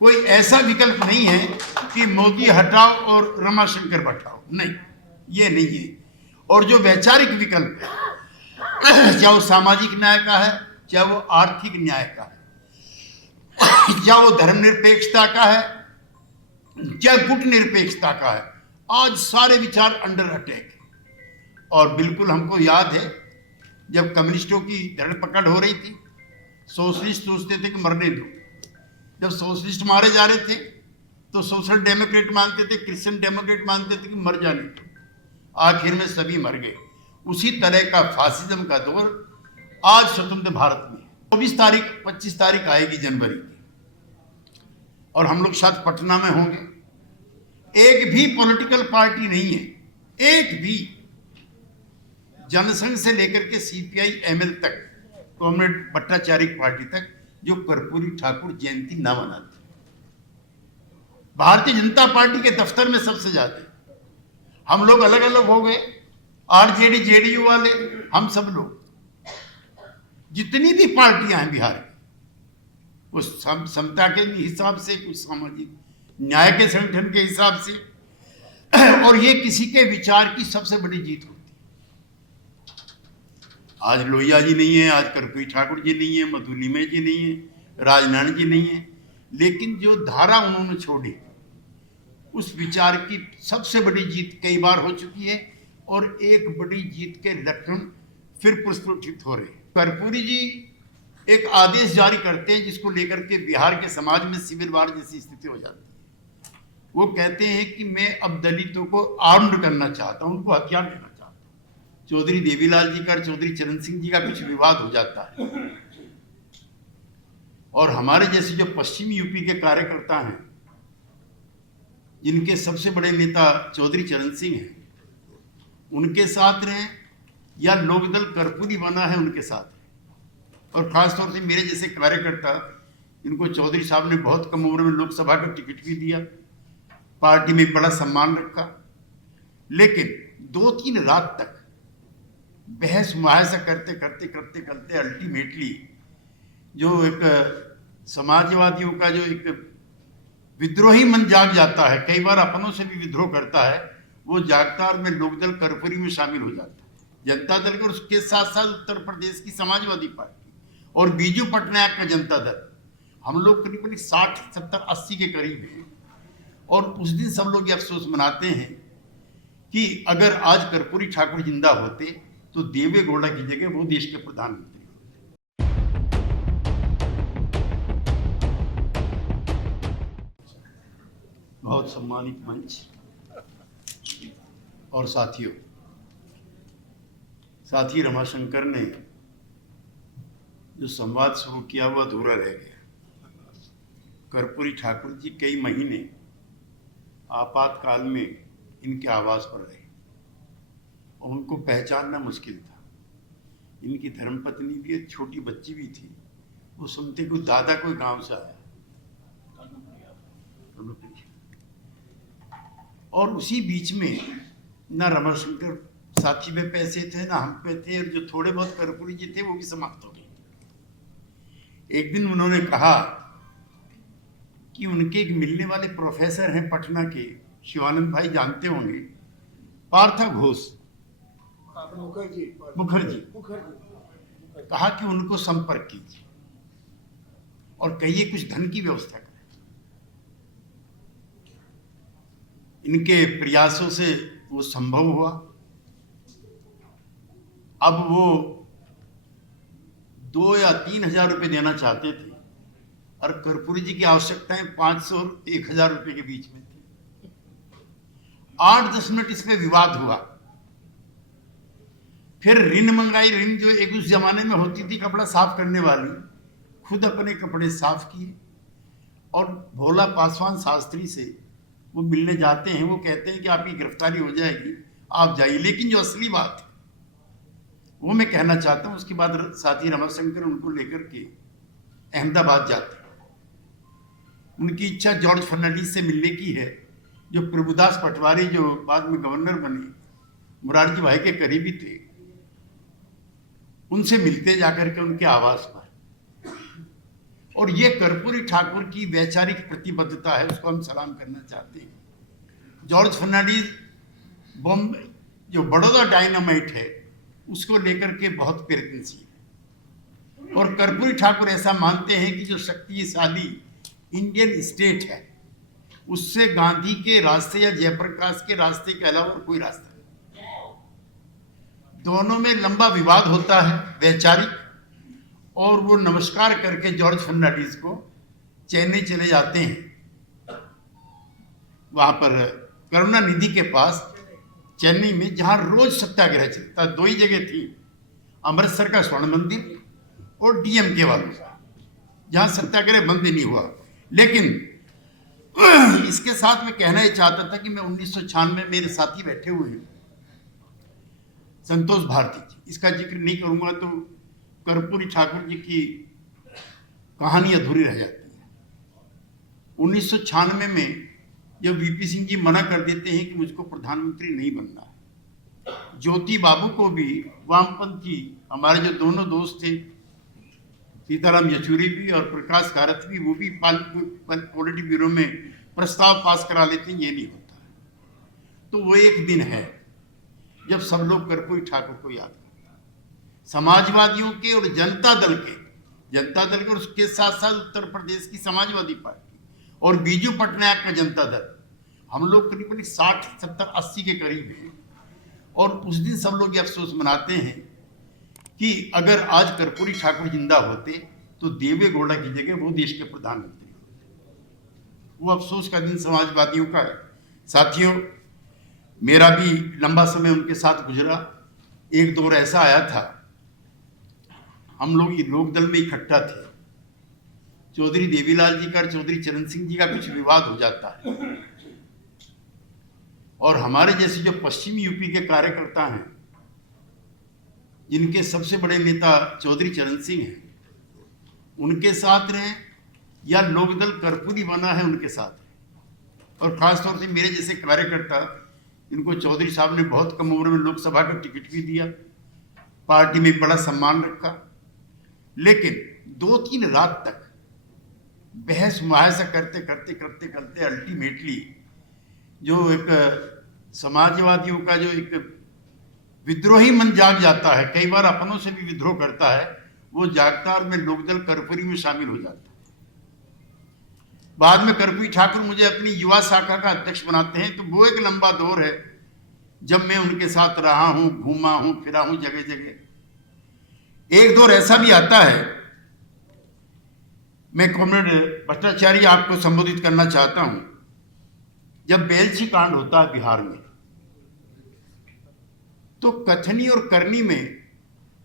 कोई ऐसा विकल्प नहीं है कि मोदी हटाओ और रमाशंकर बैठाओ, नहीं, ये नहीं है। और जो वैचारिक विकल्प है, चाहे वो सामाजिक न्याय का है, चाहे वो आर्थिक न्याय का है, चाहे वो धर्मनिरपेक्षता का है, चाहे गुटनिरपेक्षता का है, आज सारे विचार अंडर अटैक है। और बिल्कुल हमको याद है जब कम्युनिस्टों की धड़ पकड़ हो रही थी, सोशलिस्ट सोचते थे कि मरने दो। जब सोशलिस्ट मारे जा रहे थे तो सोशल डेमोक्रेट मानते थे, क्रिश्चियन डेमोक्रेट मानते थे कि मर जाने दो। आखिर में सभी मर गए। उसी तरह का फासिज्म का दौर आज स्वतंत्र भारत में 25 तारीख आएगी जनवरी की, और हम लोग शायद पटना में होंगे। एक भी पॉलिटिकल पार्टी नहीं है, एक भी, जनसंघ से लेकर के सीपीआई एमएल तक, कॉमरेड भट्टाचार्य पार्टी तक, जो कर्पूरी ठाकुर जयंती ना मनाते। भारतीय जनता पार्टी के दफ्तर में सबसे ज्यादा हम लोग अलग अलग हो गए, आरजेडी जेडीयू वाले, हम सब लोग, जितनी भी पार्टियां हैं बिहार में, कुछ समता के हिसाब से, कुछ सामाजिक न्याय के संगठन के हिसाब से, और ये किसी के विचार की सबसे बड़ी जीत होती है। आज लोहिया जी नहीं है, आज कर्पूरी ठाकुर जी नहीं है, मधु लिमय जी नहीं है, राजनारायण जी नहीं है, लेकिन जो धारा उन्होंने छोड़ी, उस विचार की सबसे बड़ी जीत कई बार हो चुकी है, और एक बड़ी जीत के लक्षण फिर प्रस्फुटित हो रहे हैं। कर्पूरी जी एक आदेश जारी करते हैं जिसको लेकर के बिहार के समाज में सिविल वार जैसी स्थिति हो जाती है। वो कहते हैं कि मैं अब दलितों को आर्म्ड करना चाहता हूं, उनको हथियार देना चाहता हूं। चौधरी देवीलाल जी का, चौधरी चरण सिंह जी का कुछ विवाद हो जाता है, और हमारे जैसे जो पश्चिमी यूपी के कार्यकर्ता हैं, जिनके सबसे बड़े नेता चौधरी चरण सिंह हैं, उनके साथ रहें, या लोकदल कर्पूरी बना है उनके साथ रहें। और खासतौर से मेरे जैसे कार्यकर्ता, जिनको चौधरी साहब ने बहुत कम उम्र में लोकसभा का टिकट भी दिया, पार्टी में बड़ा सम्मान रखा, लेकिन 2-3 रात तक बहस मुहासा करते करते करते करते अल्टीमेटली जो एक समाजवादियों का जो एक विद्रोही मन जाग जाता है, कई बार अपनों से भी विद्रोह करता है, वो जागता और में लोकदल कर्पूरी में शामिल हो जाता है। जनता दल के, उसके साथ साथ उत्तर प्रदेश की समाजवादी पार्टी और बीजू पटनायक का जनता दल, हम लोग करीब 60, 70, 80 के करीब हैं। और उस दिन सब लोग ये अफसोस मनाते हैं कि अगर आज कर्पूरी ठाकुर जिंदा होते तो देवे गौड़ा की जगह वो देश के प्रधानमंत्री। बहुत सम्मानित मंच और साथियों, साथी रमाशंकर ने जो संवाद शुरू किया वो अधूरा रह गया। कर्पूरी ठाकुर जी कई महीने आपातकाल में इनके आवास पर रहे और उनको पहचानना मुश्किल था। इनकी धर्मपत्नी भी, एक छोटी बच्ची भी थी। वो सुनते कोई दादा कोई गांव से आया, और उसी बीच में ना रमाशंकर साथी में पैसे थे, ना हम पे थे, और जो थोड़े बहुत कर्पूरी जी थे वो भी समाप्त हो गए। एक दिन उन्होंने कहा कि उनके एक मिलने वाले प्रोफेसर हैं पटना के, शिवानंद भाई जानते होंगे, पार्थ घोष मुखर्जी, कहा कि उनको संपर्क कीजिए और कहिए कुछ धन की व्यवस्था करें। इनके प्रयासों से वो संभव हुआ। अब वो 2 या 3 हजार रुपये देना चाहते थे, और कर्पूरी जी की आवश्यकताएं 500 और 1000 रुपये के बीच में थी। 8-10 मिनट इस पे विवाद हुआ। फिर ऋण मंगाई। ऋण जो एक उस जमाने में होती थी कपड़ा साफ करने वाली, खुद अपने कपड़े साफ किए, और भोला पासवान शास्त्री से वो मिलने जाते हैं। वो कहते हैं कि आपकी गिरफ्तारी हो जाएगी, आप जाइए। लेकिन जो असली बात है वो मैं कहना चाहता हूं। उसके बाद साथी रमाशंकर उनको लेकर के अहमदाबाद जाते हैं। उनकी इच्छा जॉर्ज फर्नांडिस से मिलने की है, जो प्रभुदास पटवारी, जो बाद में गवर्नर बने, मुरारजी भाई के करीबी थे। उनसे मिलते जाकर के उनके आवास पर, और ये कर्पूरी ठाकुर की वैचारिक प्रतिबद्धता है, उसको हम सलाम करना चाहते हैं। जॉर्ज फर्नांडीज बॉम्बे जो बड़ौदा डायनामाइट है उसको लेकर के बहुत प्रयत्नशील है, और कर्पूरी ठाकुर ऐसा मानते हैं कि जो शक्तिशाली इंडियन स्टेट है उससे गांधी के रास्ते या जयप्रकाश के रास्ते के अलावा कोई रास्ता नहीं। दोनों में लंबा विवाद होता है वैचारिक, और वो नमस्कार करके जॉर्ज फर्नांडीज को चेन्नई चले जाते हैं, वहां पर करुणानिधि के पास चेन्नई में, जहां रोज सत्याग्रह चलता। दो ही जगह थी, अमृतसर का स्वर्ण मंदिर और डीएमके वालों का, जहां सत्याग्रह बंद नहीं हुआ। लेकिन इसके साथ मैं कहना ही चाहता था कि मैं 1996 मेरे साथी बैठे हुए हैं संतोष भारती जी, इसका जिक्र नहीं करूंगा तो कर्पूरी ठाकुर जी की कहानी अधूरी रह जाती है। 1996 में जब वीपी सिंह जी मना कर देते हैं कि मुझको प्रधानमंत्री नहीं बनना है, ज्योति बाबू को भी वामपंथी हमारे जो दोनों दोस्त थे, सीताराम येचुरी भी और प्रकाश कारत भी, वो भी पॉलिटी ब्यूरो में प्रस्ताव पास करा लेते हैं, ये नहीं होता है। तो वो एक दिन है जब सब लोग कर्पूरी ठाकुर को याद करते हैं, समाजवादियों के और जनता दल के, और उसके साथ साथ उत्तर प्रदेश की समाजवादी पार्टी और बीजू पटनायक का जनता दल, हम लोग करीब 60, 70, 80 के करीब हैं। और उस दिन सब लोग ये अफसोस मनाते हैं कि अगर आज कर्पूरी ठाकुर जिंदा होते तो देवे गौड़ा की जगह वो देश के प्रधानमंत्री होते। वो अफसोस का दिन समाजवादियों का है। साथियों, मेरा भी लंबा समय उनके साथ गुजरा। एक दौर ऐसा आया था, हम लोग लोकदल में इकट्ठा थे, चौधरी देवीलाल जी का और चौधरी चरण सिंह जी का कुछ विवाद हो जाता है, और हमारे जैसे जो पश्चिमी यूपी के कार्यकर्ता हैं, जिनके सबसे बड़े नेता चौधरी चरण सिंह हैं, उनके साथ रहें या लोकदल कर्पूरी बना है उनके साथ रहें। और खासतौर से मेरे जैसे कार्यकर्ता, इनको चौधरी साहब ने बहुत कम उम्र में लोकसभा का टिकट भी दिया, पार्टी में बड़ा सम्मान रखा, लेकिन 2-3 रात तक बहस मुहासा करते करते करते करते अल्टीमेटली जो एक समाजवादियों का जो एक विद्रोही मन जाग जाता है, कई बार अपनों से भी विद्रोह करता है, वो जागता और मैं लोकदल कर्पूरी में शामिल हो जाता। बाद में कर्पूरी ठाकुर मुझे अपनी युवा शाखा का अध्यक्ष बनाते हैं। तो वो एक लंबा दौर है जब मैं उनके साथ रहा हूं, घूमा हूं, फिरा हूं जगह जगह। एक दौर ऐसा भी आता है, मैं कॉमरेड भट्टाचार्य आपको संबोधित करना चाहता हूं, जब बेलछी कांड होता है बिहार में, तो कथनी और करनी में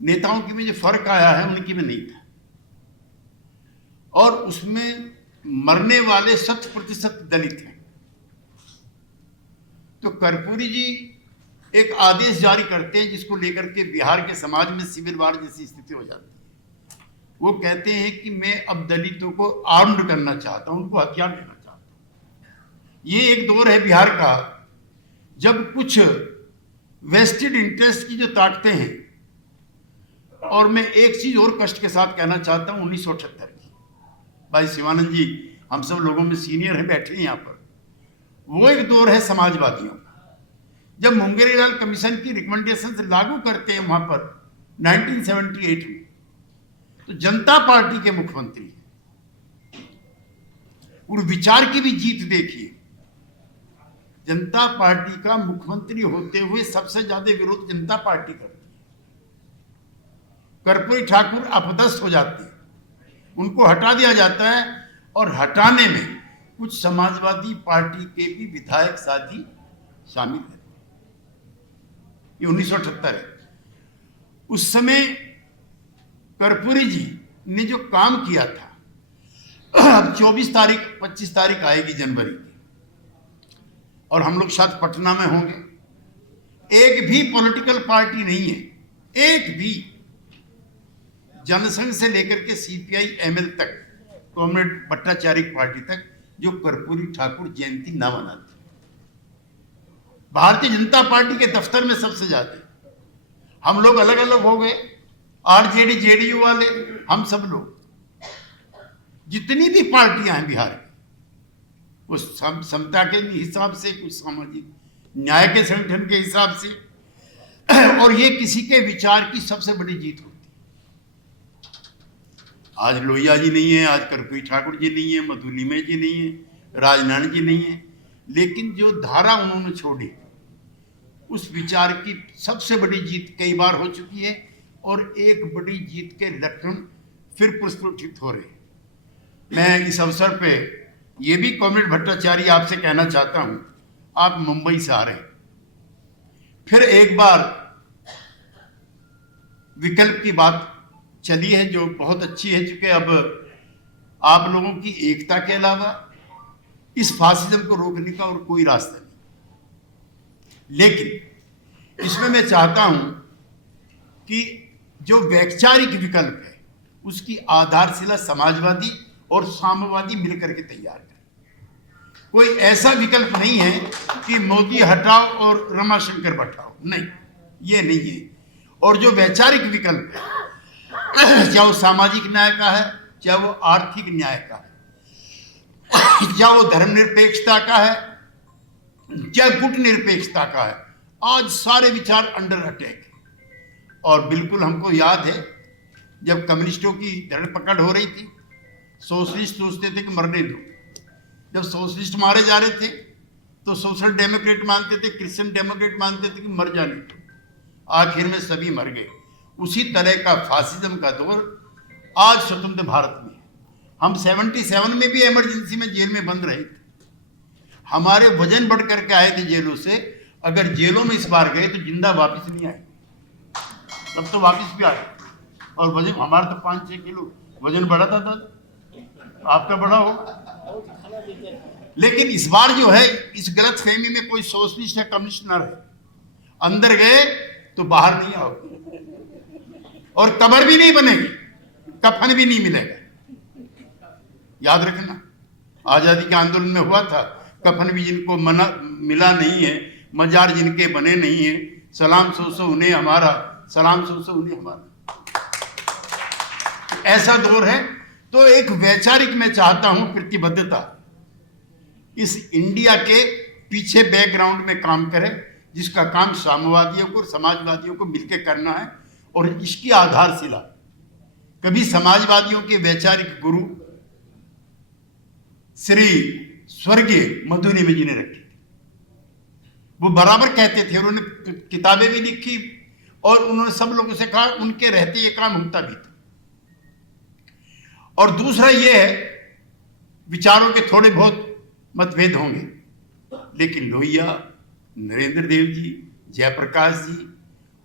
नेताओं की में जो फर्क आया है उनकी में नहीं था, और उसमें मरने वाले 100% दलित हैं। तो कर्पूरी जी एक आदेश जारी करते हैं जिसको लेकर के बिहार के समाज में सिविल वार जैसी स्थिति हो जाती है। वो कहते हैं कि मैं अब दलितों को आर्म्ड करना चाहता हूं, उनको हथियार देना चाहता हूं। ये एक दौर है बिहार का जब कुछ वेस्टेड इंटरेस्ट की जो ताकतें हैं, और मैं एक चीज और कष्ट के साथ कहना चाहता हूं, 1978 की, भाई शिवानंद जी हम सब लोगों में सीनियर हैं, बैठे हैं यहाँ पर, वो एक दौर है समाजवादियों का, जब मुंगेरीलाल कमीशन की रिकमेंडेशंस लागू करते हैं वहां पर 1978 में, तो जनता पार्टी के मुख्यमंत्री हैं। और विचार की भी जीत देखिए, जनता पार्टी का मुख्यमंत्री होते हुए सबसे ज्यादा विरोध जनता पार्टी करती है। कर्पूरी ठाकुर अपदस्थ हो जाते हैं, उनको हटा दिया जाता है, और हटाने में कुछ समाजवादी पार्टी के भी विधायक साथी शामिल हैं। ये 1978 है। उस समय कर्पूरी जी ने जो काम किया था, अब 24 तारीख 25 तारीख आएगी जनवरी की, और हम लोग शायद पटना में होंगे। एक भी पॉलिटिकल पार्टी नहीं है, एक भी, जनसंघ से लेकर के सीपीआई एमएल तक, कॉमरेड भट्टाचार्य पार्टी तक, जो कर्पूरी ठाकुर जयंती ना मनाती। भारतीय जनता पार्टी के दफ्तर में सबसे ज्यादा हम लोग अलग अलग हो गए, आरजेडी जेडीयू वाले, हम सब लोग, जितनी भी पार्टियां हैं बिहार में, वो समता के हिसाब से, कुछ सामाजिक न्याय के संगठन के हिसाब से, और ये किसी के विचार की सबसे बड़ी जीत होती है। आज लोहिया जी नहीं है, आज कर्पूरी ठाकुर जी नहीं है, मधु लिमय जी नहीं है, राजनारायण जी नहीं है, लेकिन जो धारा उन्होंने छोड़ी उस विचार की सबसे बड़ी जीत कई बार हो चुकी है, और एक बड़ी जीत के लक्षण फिर प्रस्फुटित हो रहे हैं। मैं इस अवसर पे ये भी कॉमरेड भट्टाचार्य आपसे कहना चाहता हूं, आप मुंबई से आ रहे हैं, फिर एक बार विकल्प की बात चली है जो बहुत अच्छी है, चूंकि अब आप लोगों की एकता के अलावा इस फासिज्म को रोकने का और कोई रास्ता नहीं। लेकिन इसमें मैं चाहता हूं कि जो वैचारिक विकल्प है उसकी आधारशिला समाजवादी और साम्यवादी मिलकर के तैयार करें। कोई ऐसा विकल्प नहीं है कि मोदी हटाओ और रमाशंकर बैठाओ, नहीं, ये नहीं है। और जो वैचारिक विकल्प है, चाहे वो सामाजिक न्याय का है, चाहे वो आर्थिक न्याय का है, चाहे वो धर्मनिरपेक्षता का है, चाहे गुट निरपेक्षता का है, आज सारे विचार अंडर अटैक है। और बिल्कुल हमको याद है जब कम्युनिस्टों की धरपकड़ हो रही थी, सोशलिस्ट सोचते थे कि मरने दो। जब सोशलिस्ट मारे जा रहे थे तो सोशल डेमोक्रेट मानते थे, क्रिश्चियन डेमोक्रेट मानते थे कि मर जाने दो। आखिर में सभी मर गए। उसी तरह का फासिज्म का दौर आज स्वतंत्र भारत में है। हम 77 में भी इमरजेंसी में जेल में बंद रहे थे। हमारे वजन बढ़ करके आए थे जेलों से। अगर जेलों में इस बार गए तो जिंदा वापस नहीं आए, तब तो वापस भी आए। और वजन हमारा तो 5-6 किलो वजन बढ़ा था, आपका बढ़ा होगा। लेकिन इस बार जो है, इस गलत फहमी में कोई सोशलिस्ट या कम्युनिस्ट ना रहे। अंदर गए तो बाहर नहीं आओगे, और कब्र भी नहीं बनेगी, कफन भी नहीं मिलेगा। याद रखना, आजादी के आंदोलन में हुआ था, कफन भी जिनको मिला नहीं है, मजार जिनके बने नहीं है, सलाम सो उन्हें हमारा, सलाम सो उन्हें हमारा। ऐसा दौर है। तो एक वैचारिक मैं चाहता हूं प्रतिबद्धता इस इंडिया के पीछे बैकग्राउंड में काम करे, जिसका काम साम्यवादियों को और समाजवादियों को मिलकर करना है। और इसकी आधारशिला कभी समाजवादियों के वैचारिक गुरु श्री स्वर्गीय मधु लिमय जी ने रखी। वो बराबर कहते थे, उन्होंने किताबें भी लिखी और उन्होंने सब लोगों से कहा, उनके रहते ये काम होता भी था। और दूसरा ये है, विचारों के थोड़े बहुत मतभेद होंगे, लेकिन लोहिया, नरेंद्र देव जी, जयप्रकाश जी,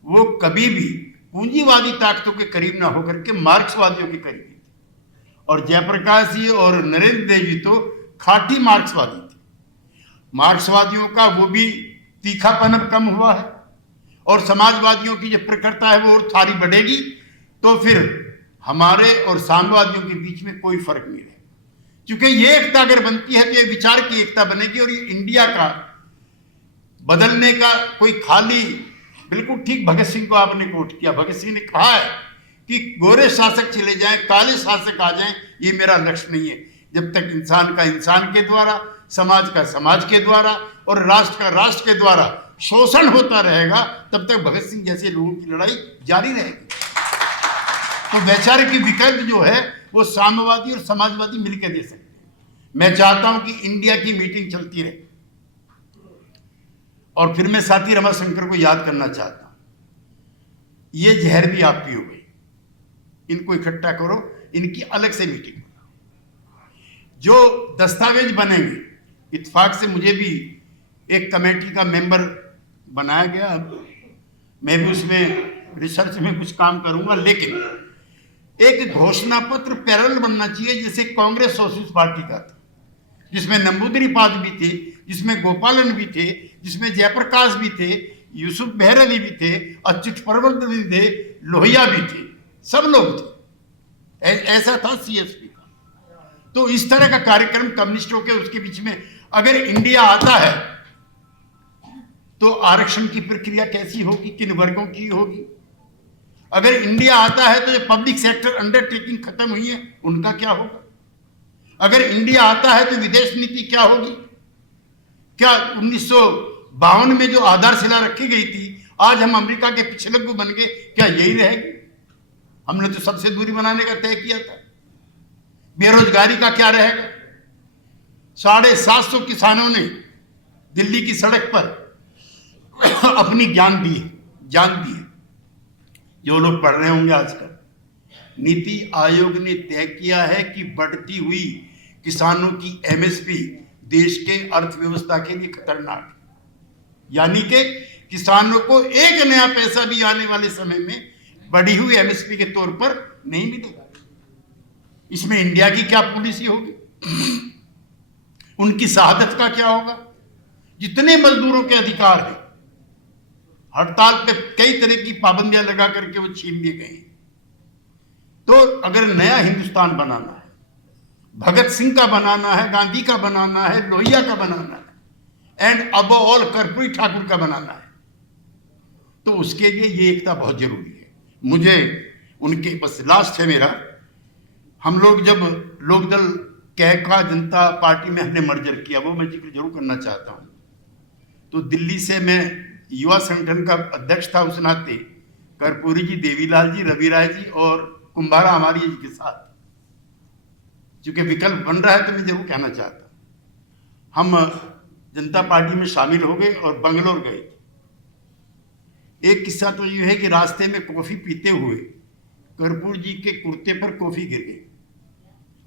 वो कभी भी पूंजीवादी ताकतों के करीब ना होकर के मार्क्सवादियों के करीब थे। और जयप्रकाश जी और नरेंद्र देव जी तो खाटी मार्क्सवादी थे। मार्क्सवादियों का वो भी तीखापन अब कम हुआ है, और समाजवादियों की जो प्रखरता है वो और थारी बढ़ेगी, तो फिर हमारे और साम्यवादियों के बीच में कोई फर्क नहीं रहेगा। क्योंकि ये एकता अगर बनती है तो ये विचार की एकता बनेगी, और ये इंडिया का बदलने का कोई खाली, बिल्कुल ठीक भगत सिंह को आपने कोट किया। भगत सिंह ने कहा है कि गोरे शासक चले जाएं, काले शासक आ जाएं, ये मेरा लक्ष्य नहीं है। जब तक इंसान का इंसान के द्वारा, समाज का समाज के द्वारा और राष्ट्र का राष्ट्र के द्वारा शोषण होता रहेगा, तब तक भगत सिंह जैसे लोगों की लड़ाई जारी रहेगी। तो वैचारिक विकल्प जो है वो साम्यवादी और समाजवादी मिलकर दे सकते हैं। मैं चाहता हूं कि इंडिया की मीटिंग चलती रहे। और फिर मैं साथी रमाशंकर को याद करना चाहता हूं, ये जहर भी आप पी हो गई, इनको इकट्ठा करो, इनकी अलग से मीटिंग बनाओ। जो दस्तावेज बनेंगे, इत्तेफाक से मुझे भी एक कमेटी का मेंबर बनाया गया, मैं भी उसमें रिसर्च में कुछ काम करूंगा। लेकिन एक घोषणा पत्र पैरेलल बनना चाहिए, जैसे कांग्रेस सोशलिस्ट पार्टी का था, जिसमें नंबूदरी-पाद भी थे, जिसमें गोपालन भी थे, जिसमें जयप्रकाश भी थे, यूसुफ मेहर अली भी थे, अच्युत परवल भी थे, लोहिया भी थे, सब लोग थे। ऐसा था सीएसपी का। तो इस तरह का कार्यक्रम कम्युनिस्टों के उसके बीच में अगर इंडिया आता है तो आरक्षण की प्रक्रिया कैसी होगी, किन वर्गों की होगी। अगर इंडिया आता है तो जो पब्लिक सेक्टर अंडरटेकिंग खत्म हुई है, उनका क्या होगा। अगर इंडिया आता है तो विदेश नीति क्या होगी? क्या 1952 में जो आधारशिला रखी गई थी, आज हम अमेरिका के पिछलग्गू बन गए, क्या यही रहेगी? हमने तो सबसे दूरी बनाने का तय किया था। बेरोजगारी का क्या रहेगा? 750 किसानों ने दिल्ली की सड़क पर अपनी जान दी है। जो लोग पढ़ रहे होंगे आजकल, नीति आयोग ने तय किया है कि बढ़ती हुई किसानों की एमएसपी देश के अर्थव्यवस्था के लिए खतरनाक है। यानी कि किसानों को एक नया पैसा भी आने वाले समय में बढ़ी हुई एमएसपी के तौर पर नहीं मिलेगा। इसमें इंडिया की क्या पॉलिसी होगी? उनकी शहादत का क्या होगा? जितने मजदूरों के अधिकार हैं, हड़ताल पे कई तरह की पाबंदियां लगा करके वो छीन लिए गए। तो अगर नया हिंदुस्तान बनाना है, भगत सिंह का बनाना है, गांधी का बनाना है, लोहिया का बनाना है, and above all Karpoori Thakur का बनाना है, तो उसके लिए ये एकता बहुत जरूरी है। मुझे उनके बस लास्ट है मेरा, हम लोग जब लोकदल कैका जनता पार्टी में हमने मर्जर किया, वो मैं जिक्र जरूर करना चाहता हूँ। तो दिल्ली से मैं युवा संगठन का अध्यक्ष था, उस नाते कर्पूरी जी, देवीलाल जी, रवि राय जी और कुंभारा हमारी जी के साथ, चूंकि विकल्प बन रहा है तो मैं जरूर कहना चाहता हूं। हम जनता पार्टी में शामिल हो गए और बंगलोर गए। एक किस्सा तो ये है कि रास्ते में कॉफी पीते हुए कर्पूर जी के कुर्ते पर कॉफी गिर गई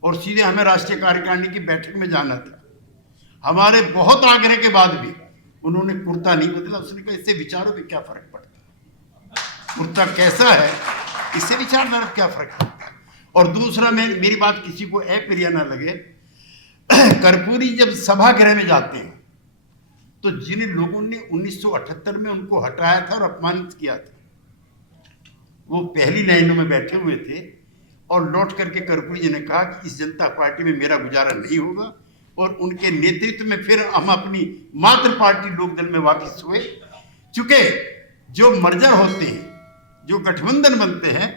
और सीधे हमें राष्ट्रीय कार्यकारिणी की बैठक में जाना था। हमारे बहुत आग्रह के बाद भी उन्होंने कुर्ता नहीं बदला। उसने कहा इससे विचारों पे क्या फर्क पड़ता है, कुर्ता कैसा है इससे विचारधारा क्या फर्क पड़ता है। और दूसरा, मेरी बात किसी को अप्रिय ना लगे, कर्पूरी जब सभागृह में जाते हैं तो जिन लोगों ने 1978 में उनको हटाया था और अपमानित किया था, वो पहली लाइनों में बैठे हुए थे और लौट करके कर्पूरी जी ने कहा कि इस जनता पार्टी में मेरा गुजारा नहीं होगा, और उनके नेतृत्व में फिर हम अपनी मातृ पार्टी लोकदल में वापस हुए। चूंकि जो मर्जर होते हैं, जो गठबंधन बनते हैं,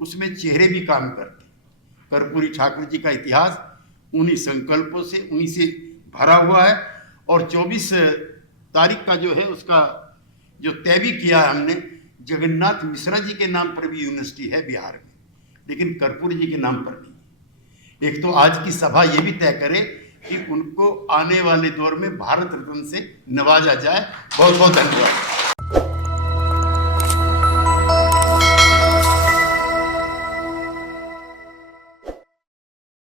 उसमें चेहरे भी काम करते हैं। कर्पूरी ठाकुर जी का इतिहास उन्हीं संकल्पों से, उन्हीं से भरा हुआ है। और 24 तारीख का जो है उसका जो तय भी किया है हमने, जगन्नाथ मिश्रा जी के नाम पर भी यूनिवर्सिटी है बिहार में, लेकिन कर्पूरी जी के नाम पर नहीं। एक तो आज की सभा ये भी तय करे कि उनको आने वाले दौर में भारत रत्न से नवाजा जाए। बहुत बहुत धन्यवाद।